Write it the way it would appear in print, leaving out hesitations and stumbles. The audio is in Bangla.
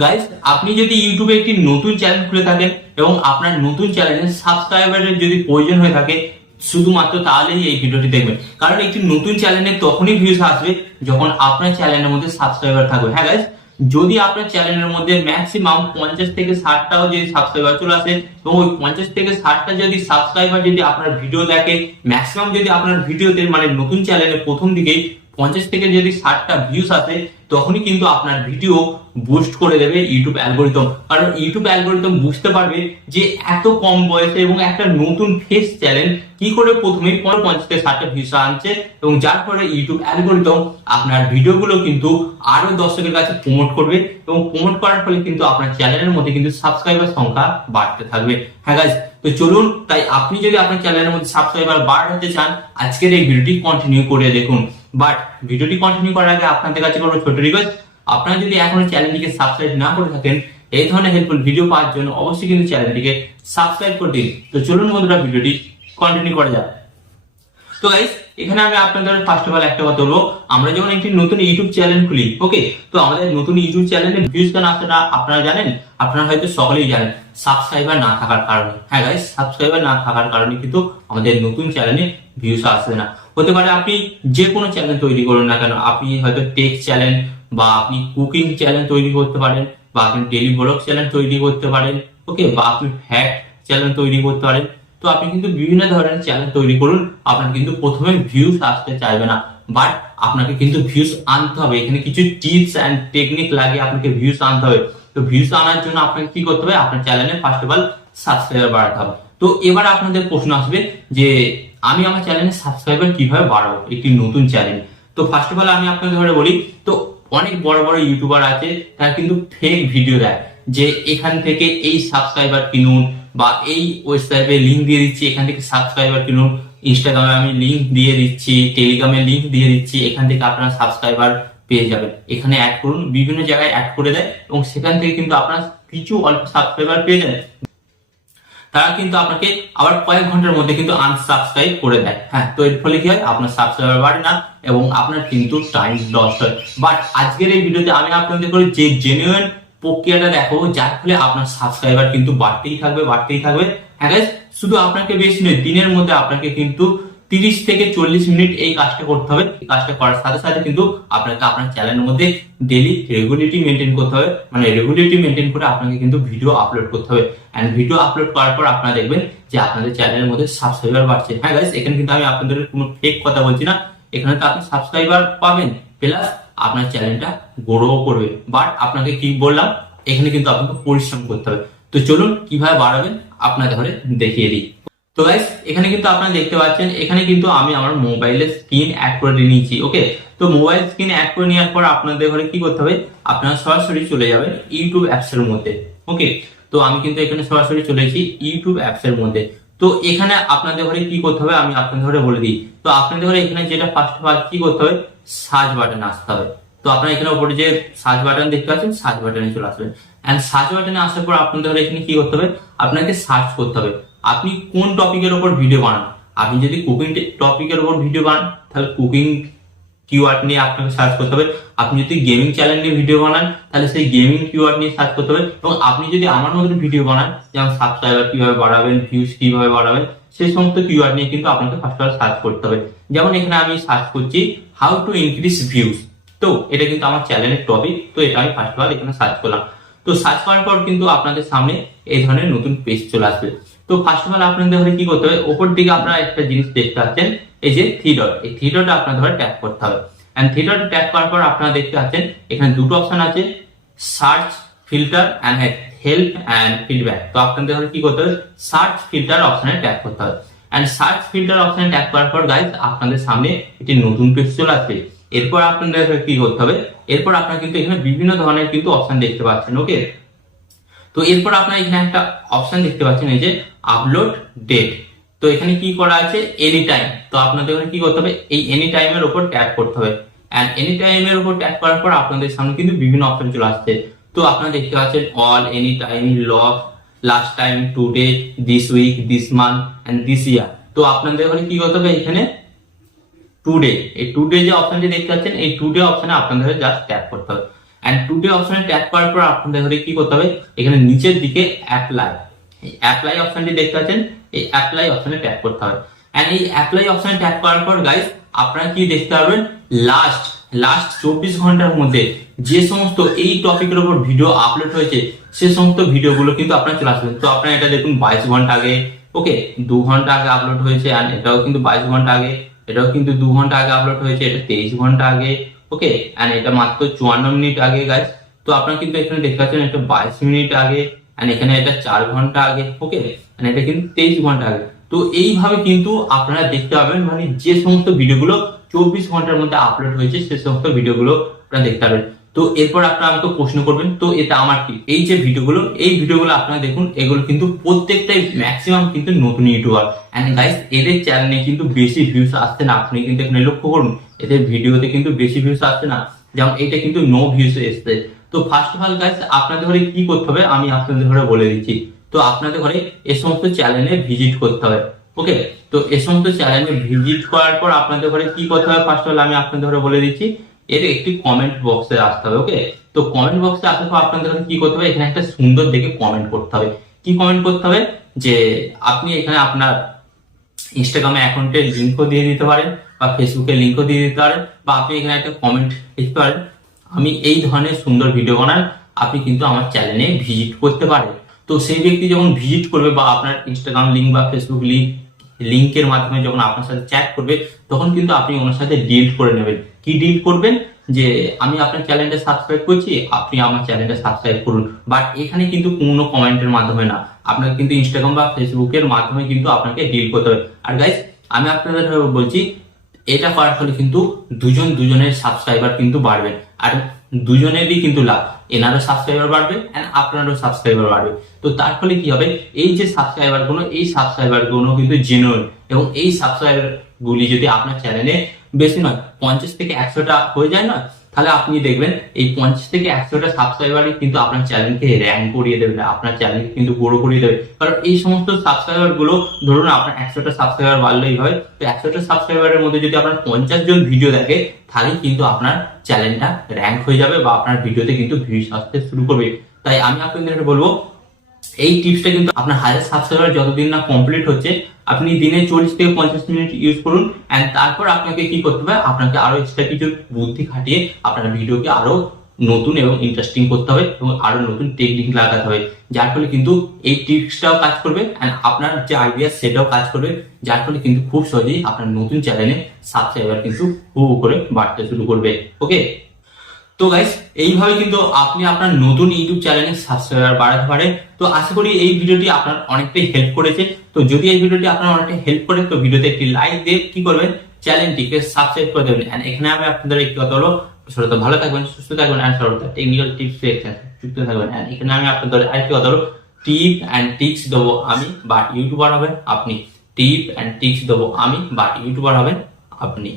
গাইস, আপনি যদি ইউটিউবে একটি নতুন চ্যানেল খুলে থাকেন এবং আপনার নতুন চ্যানেলে সাবস্ক্রাইবারের যদি প্রয়োজন হয়ে থাকে, শুধুমাত্র তাহলেই এই ভিডিওটি দেখবেন। কারণ একটি নতুন চ্যানেলে তখনই ভিউজ আসবে যখন আপনার চ্যানেলের মধ্যে সাবস্ক্রাইবার থাকবে। হ্যাঁ গাইস, যদি আপনার চ্যানেলের মধ্যে ম্যাক্সিমাম 50 থেকে 60টাও যদি সাবস্ক্রাইবার চলে আসে এবং ওই 50 থেকে 60টা যদি সাবস্ক্রাইবার যদি আপনার ভিডিও দেখে, ম্যাক্সিমাম যদি আপনার ভিডিওতে মানে নতুন চ্যানেলে প্রথম দিকেই 50 থেকে যদি 60টা ভিউজ আসে, তখনই কিন্তু আপনার ভিডিও বুস্ট করে দেবে ইউটিউব অ্যালগরিদম। কারণ ইউটিউব অ্যালগরিদম বুঝতে পারবে যে এত কম বয়সে এবং একটা নতুন ফেস চ্যানেল কি করে প্রথমেই 50 থেকে 60টা ভিউজ আনছে, এবং যার ফলে ইউটিউব অ্যালগরিদম আপনার ভিডিওগুলো কিন্তু আরো দর্শকের কাছে প্রমোট করবে এবং প্রমোট করার ফলে কিন্তু আপনার চ্যানেলের মধ্যে কিন্তু সাবস্ক্রাইবার সংখ্যা বাড়তে থাকবে। হ্যাঁ গাইস, তো চলুন, তাই আপনি যদি আপনার চ্যানেলের মধ্যে সাবস্ক্রাইবার বাড়াতে চান, আজকের এই ভিডিওটি কন্টিনিউ করে দেখুন। বাট ভিডিওটি কন্টিনিউ করার আগে আপনাদের কাছে কোনো ছোট রিকোয়েস্ট, আপনারা যদি এখনো চ্যানেলটিকে সাবস্ক্রাইব না করে থাকেন, এই ধরনের হেল্পফুল ভিডিও পাওয়ার জন্য অবশ্যই কিন্তু চ্যানেলটিকে সাবস্ক্রাইব করে দিন। তো চলুন বন্ধুরা, ভিডিওটি কন্টিনিউ করা যাক। তো গাইস, এখানে আমি আপনাদের ফার্স্ট অফ অল একটা কথা বলবো, আমরা যখন একটি নতুন ইউটিউব চ্যানেল খুলি, ওকে, তো আমাদের নতুন ইউটিউব চ্যানেলে ভিউজ কেন আসে না আপনারা জানেন? আপনারা হয়তো সকলেই জানেন, সাবস্ক্রাইবার না থাকার কারণে। হ্যাঁ গাইস, সাবস্ক্রাইবার না থাকার কারণে কিন্তু আমাদের নতুন চ্যানেলে ভিউজ আসে না। হতে পারে আপনি যে কোনো চ্যানেল তৈরি করুন না কেন, আপনি হয়তো টেক চ্যানেল বা আপনি কুকিং চ্যানেল তৈরি করতে পারেন, বা আপনি ডেইলি ব্লগ চ্যানেল তৈরি করতে পারেন, ওকে, বা আপনি ফ্যাক্ট চ্যানেল তৈরি করতে পারেন। তো আপনি কিন্তু বিভিন্ন ধরনের চ্যানেল তৈরি করুন, আপনার কিন্তু প্রথমে ভিউজ আসতে চাইবে না, বাট আপনাকে কিন্তু ভিউজ আনতে হবে। এখানে কিছু টিপস এন্ড টেকনিক লাগে, আপনাকে ভিউজ আনতে হবে। তো ভিউজ আনার জন্য আপনাকে কি করতে হবে? আপনার চ্যানেলে ফার্স্ট অফ অল সাবস্ক্রাইবার বাড়াতে হবে। তো এবার আপনাদের প্রশ্ন আসবে যে আমি আমার চ্যানেলে সাবস্ক্রাইবার কিভাবে বাড়াবো একটি নতুন চ্যানেল। তো ফার্স্ট অফ অল আমি আপনাদের ধরে বলি, তো অনেক বড় বড় ইউটিউবার আছে, তারা কিন্তু ফেক ভিডিও দেয় যে এখান থেকে এই সাবস্ক্রাইবার কিনুন, বা এই ওয়েবসাইটে লিংক দিয়ে দিচ্ছি, এখান থেকে সাবস্ক্রাইবার কিনুন, ইনস্টাগ্রামে আমি লিংক দিয়ে দিচ্ছি, টেলিগ্রামে লিংক দিয়ে দিচ্ছি, এখান থেকে আপনারা সাবস্ক্রাইবার পেয়ে যাবেন, এখানে অ্যাড করুন। বিভিন্ন জায়গায় অ্যাড করে দেয় এবং সেখান থেকে কিন্তু আপনার কিছু অল্প সাবস্ক্রাইবার পেয়ে যান। তারা কিন্তু আপনাকে আবার কয়েক ঘন্টার মধ্যে কিন্তু আনসাবস্ক্রাইব করে দেয়। হ্যাঁ, তো এর ফলে কি হয়? আপনার সাবস্ক্রাইবার বাড়ে না এবং আপনার কিন্তু টাইম লস হয়। বাট আজকের এই ভিডিওতে আমি আপনাদের করে যে জেনুইন প্রক্রিয়াটা দেখাবো, যার ফলে আপনার সাবস্ক্রাইবার কিন্তু বাড়তেই থাকবে, বাড়তেই থাকবে। হ্যাঁ গাইস, শুধু আপনাকে বেশি নয়, দিনের মধ্যে আপনাকে কিন্তু 30 থেকে 40 মিনিট এই কাজটা করতে হবে। এই কাজটা করার সাথে সাথে কিন্তু আপনাকে আপনার চ্যানেলের মধ্যে ডেইলি রেগুলারিটি মেনটেন করতে হবে। মানে রেগুলারিটি মেনটেন করে আপনাকে কিন্তু ভিডিও আপলোড করতে হবে। এন্ড ভিডিও আপলোড করার পর আপনারা দেখবেন যে আপনাদের চ্যানেলের মধ্যে সাবস্ক্রাইবার বাড়ছে। হ্যাঁ গাইস, এখানে কিন্তু আমি আপনাদের কোনো ফেক কথা বলছি না, এখানে তো আপনি সাবস্ক্রাইবার পাবেন, প্লাস আপনার চ্যানেলটা গ্রো করবে। বাট আপনাকে কি বললাম, এখানে কিন্তু আপনাকে পরিশ্রম করতে হবে। তো চলুন কিভাবে বাড়াবেন আপনাদের ঘরে দেখিয়ে দিই। তো গাইস, এখানে কিন্তু আপনারা দেখতে পাচ্ছেন, এখানে কিন্তু আমি আমার মোবাইলের স্ক্রিন অ্যাড করে নিয়েছি। ওকে, তো মোবাইল স্ক্রিন অ্যাড করে নেওয়ার পর আপনাদের ঘরে কি করতে হবে? আপনারা সরাসরি চলে যাবেন ইউটিউব অ্যাপস এর মধ্যে। ওকে, তো আমি কিন্তু এখানে সরাসরি চলে এসেছি ইউটিউব অ্যাপস এর মধ্যে। তো এখানে আপনাদের ঘরে কি করতে হবে আমি আপনাদের ঘরে বলে দিই। তো আপনাদের ঘরে এখানে যেটা ফার্স্ট কি করতে হবে, সার্চ বাটনে আসতে হবে। তো আপনারা এখানে উপরে যে সার্চ বাটন দেখতে পাচ্ছেন, সার্চ বাটনে চলে আসবেন। এন্ড সার্চ বাটনে আসার পর আপনাদের ঘরে এখানে কি করতে হবে, আপনাকে সার্চ করতে হবে আপনি কোন টপিকের উপর ভিডিও বানান। আপনি যদি কুকিং টপিকের উপর ভিডিও বানান, তাহলে কুকিং কিওয়ার্ড নিয়ে আপনাকে সার্চ করতে হবে। আপনি যদি গেমিং চ্যানেল নিয়ে ভিডিও বানান, তাহলে সেই গেমিং কিওয়ার্ড নিয়ে সার্চ করতে হবে। এবং আপনি যদি আমার মতো ভিডিও বানান, যেমন সাবস্ক্রাইবার কিভাবে বাড়াবেন, ভিউজ কিভাবে বাড়াবেন, সেই সমস্ত কিওয়ার্ড নিয়ে কিন্তু আপনাকে ফার্স্ট অফ অল সার্চ করতে হবে। যেমন এখানে আমি সার্চ করছি হাউ টু ইনক্রিজ ভিউজ। তো এটা কিন্তু আমার চ্যানেলের টপিক, তো এটা আমি ফার্স্ট অফ অল এখানে সার্চ করলাম। তো সার্চ করার পর কিন্তু আপনাদের সামনে এই ধরনের নতুন পেজ চলে আসবে। তো ফার্স্ট অফ অল আপনাদের ঘরে কি করতে হবে, ওপর দিকে আপনারা একটা জিনিস দেখতে পাচ্ছেন, এই যে থ্রি ডট, এই থ্রি ডট আপনাদের ঘরে ট্যাপ করতে হবে। এন্ড থ্রি ডট ট্যাপ করার পর আপনারা দেখতে পাচ্ছেন এখানে দুটো অপশন আছে, search filter and help and feedback. তো আপনাদের ঘরে কি করতে হবে, সার্চ ফিল্টার অপশনে ট্যাপ করতে হবে। এন্ড সার্চ ফিল্টার অপশনে ট্যাপ করার পর গাইস আপনাদের সামনে একটি নতুন পেজ চলে আসবে। এরপর আপনাদের কি করতে হবে, এরপর আপনারা কিন্তু এখানে বিভিন্ন ধরনের কিন্তু অপশন দেখতে পাচ্ছেন। ওকে, তো এরপর আপনারা এখানে একটা অপশন দেখতে পাচ্ছেন, এই যে আপলোড ডেট। তো এখানে কি করা আছে, এনি টাইম। তো আপনাদের কি করতে হবে, এই এনি টাইমের উপর ট্যাপ করতে হবে। এন্ড এনি টাইমের উপর ট্যাপ করার পর আপনাদের সামনে কিন্তু বিভিন্ন অপশন চলে আসছে। তো আপনারা দেখতে পাচ্ছেন all, any time, log, last time, today, this week, this month and this year. তো আপনাদের কি করতে হবে, এখানে টুডে, এই টুডে যে অপশনটি দেখতে পাচ্ছেন, এই টুডে অপশনে আপনাদের জাস্ট ট্যাপ করতে হবে। এন্ড টুডে অপশনে ট্যাপ করার পর আপনাদের ঘরে কি করতে হবে, এখানে নিচের দিকে অ্যাপ্লাই, এই অ্যাপ্লাই অপশনটি দেখতে পাচ্ছেন, এই অ্যাপ্লাই অপশনে ট্যাপ করতে হবে। এন্ড এই অ্যাপ্লাই অপশনে ট্যাপ করার পর গাইস আপনারা কি দেখতে পারবেন, লাস্ট 24 ঘন্টার মধ্যে যে সমস্ত এই টপিকের উপর ভিডিও আপলোড হয়েছে সে সমস্ত ভিডিওগুলো কিন্তু আপনারা চলে আসবেন। তো আপনারা এটা দেখুন 22 ঘন্টা আগে, ওকে 2 ঘন্টা আগে আপলোড হয়েছে, এন্ড এটাও কিন্তু 22 ঘন্টা আগে, এটাও কিন্তু 2 ঘন্টা আগে আপলোড হয়েছে, এটা 23 ঘন্টা আগে, ওকে এন্ড এটা মাত্র 54 মিনিট আগে গাইস। তো আপনারা কিন্তু এখানে দেখতে পাচ্ছেন এটা 22 মিনিট আগে, এন্ড এখানে এটা 4 ঘন্টা আগে, ওকে এন্ড এটা কিন্তু 23 ঘন্টা আগে। তো এইভাবে কিন্তু আপনারা দেখতে পাবেন, মানে যে সমস্ত ভিডিওগুলো 24 ঘন্টার মধ্যে আপলোড হয়েছে সে সমস্ত ভিডিওগুলো আপনারা দেখতে পাবেন। তো এরপর আপনারা আমাকে প্রশ্ন করবেন, তো এটা আমার কি, এই যে ভিডিওগুলো, এই ভিডিওগুলো আপনারা দেখুন, এগুলো কিন্তু প্রত্যেকটাই ম্যাক্সিমাম কিন্তু নতুন ইউটিউবার, এন্ড গাইস এদের চ্যানেলে কিন্তু বেশি ভিউজ আসছে না। আপনি কিন্তু এখানে লক্ষ্য করুন, এদের ভিডিওতে কিন্তু বেশি ভিউজ আসছে না, যেমন এইটা কিন্তু নো ভিউজ এসছে। তো ফার্স্ট অফ অল গাইস আপনাদের ঘরে কি করতে হবে আমি আপনাদের ঘরে বলে দিচ্ছি। তো আপনাদের ঘরে এই সমস্ত চ্যানেলে ভিজিট করতে হবে, ওকে তো এই সমস্ত চ্যানেলে ভিজিট করার পর আপনাদের ঘরে কি করতে হবে ফার্স্ট অফ অল আমি আপনাদের ঘরে বলে দিচ্ছি। এর একটি কমেন্ট বক্সে আসতে হবে, ওকে তো কমেন্ট বক্সে আসার পর আপনাদের ঘরে কি করতে হবে, এখানে একটা সুন্দর দেখে কমেন্ট করতে হবে। কি কমেন্ট করতে হবে, যে আপনি এখানে আপনার ইনস্টাগ্রামে অ্যাকাউন্টের লিঙ্কও দিয়ে দিতে পারেন, বা ফেসবুকে লিঙ্কও দিয়ে দিতে পারেন, বা আপনি এখানে একটা কমেন্ট লিখতে পারেন, আমি এই ধরনের সুন্দর ভিডিও বানাই, আপনি কিন্তু আমার চ্যানেলে ভিজিট করতে পারেন। তো সেই ব্যক্তি যখন ভিজিট করবে বা আপনার ইনস্টাগ্রাম লিঙ্ক বা ফেসবুক লিঙ্কের মাধ্যমে যখন আপনার সাথে চ্যাট করবে, তখন কিন্তু আপনি ওনার সাথে ডিল করে নেবেন। কি ডিল করবেন, যে আমি আপনার চ্যানেলটা সাবস্ক্রাইব করছি, আপনি আমার চ্যানেলটা সাবস্ক্রাইব করুন। বাট এখানে কিন্তু কোনো কমেন্টের মাধ্যমে না, আপনাকে কিন্তু ইনস্টাগ্রাম বা ফেসবুকের মাধ্যমে কিন্তু আপনাকে ডিল করতে হবে। আর গাইস আমি আপনাদের বলছি, এটা করার ফলে কিন্তু দুজনের সাবস্ক্রাইবার কিন্তু বাড়বে, আর দুজনেরই কিন্তু লাভ, এনারও সাবস্ক্রাইবার বাড়বে এন্ড আপনারও সাবস্ক্রাইবার বাড়বে। তো তার ফলে কি হবে, এই যে সাবস্ক্রাইবার গুলো কিন্তু জেনুইন, এবং এই সাবস্ক্রাইবার গুলি যদি আপনার চ্যানেলে বেশি নয় 50 থেকে 100টা হয়ে যায় না, তাহলে আপনি দেখবেন এই 50 থেকে 100টা সাবস্ক্রাইবারই কিন্তু আপনার চ্যানেলকে র্যাঙ্ক করিয়ে দেবে, আপনার চ্যানেলকে কিন্তু বড় করিয়ে দেবে। কারণ এই সমস্ত সাবস্ক্রাইবার গুলো, ধরুন আপনার 100টা সাবস্ক্রাইবার বাড়লেই হয়, তো 100টা সাবস্ক্রাইবারের মধ্যে যদি আপনার 50 জন ভিডিও দেখে, তাহলে কিন্তু আপনার চ্যানেলটা র্যাঙ্ক হয়ে যাবে বা আপনার ভিডিওতে কিন্তু ভিউজ আসতে শুরু করবে। তাই আমি আপনাদের বলবো, এই টিপসটা কিন্তু আপনার 1000 সাবস্ক্রাইবার যতদিন না কমপ্লিট হচ্ছে, আপনি দিনে 40 থেকে 50 মিনিট ইউজ করুন, এন্ড তারপর আপনাকে কি করতে হবে, আপনাকে আরো এক্সট্রা কিছু বুদ্ধি খাটিয়ে আপনার ভিডিওকে আরো নতুন এবং ইন্টারেস্টিং করতে হবে, এবং আরো নতুন টেকনিক লাগাতে হবে, যার ফলে কিন্তু এই টিপসটাও কাজ করবে এন্ড আপনার যে আইডিয়া সেটাও কাজ করবে, যার ফলে কিন্তু খুব সহজেই আপনার নতুন চ্যানেলে সাবস্ক্রাইবার কিন্তু হু করে বাড়তে শুরু করবে, ওকে। তো গাইস এইভাবে কিন্তু আপনি আপনার নতুন ইউটিউব চ্যানেলে সাবস্ক্রাইবার বাড়াতে পারেন। তো আশা করি এই ভিডিওটি আপনার অনেকটাই হেল্প করেছে। তো যদি এই ভিডিওটি আপনার অনেকটাই হেল্প করে, তো ভিডিওতে একটি লাইক দিয়ে কি করবেন, চ্যানেলটিকে সাবস্ক্রাইব করে দেবেন। এন্ড এখানে আমি আপনাদের একটি কথা হলো, সর্বদা ভালো থাকবেন, সুস্থ থাকবেন, এন্ড সর্বদা টেকনিক্যাল টিপস যুক্ত থাকবেন। এন্ড এখানে আমি আপনাদের আরেকটি কথা হলো, টিপ এন্ড টিপস দেবো আমি, বাট ইউটিউবার হবেন আপনি। টিপ এন্ড টিপস দেবো আমি, বাট ইউটিউবার হবেন আপনি।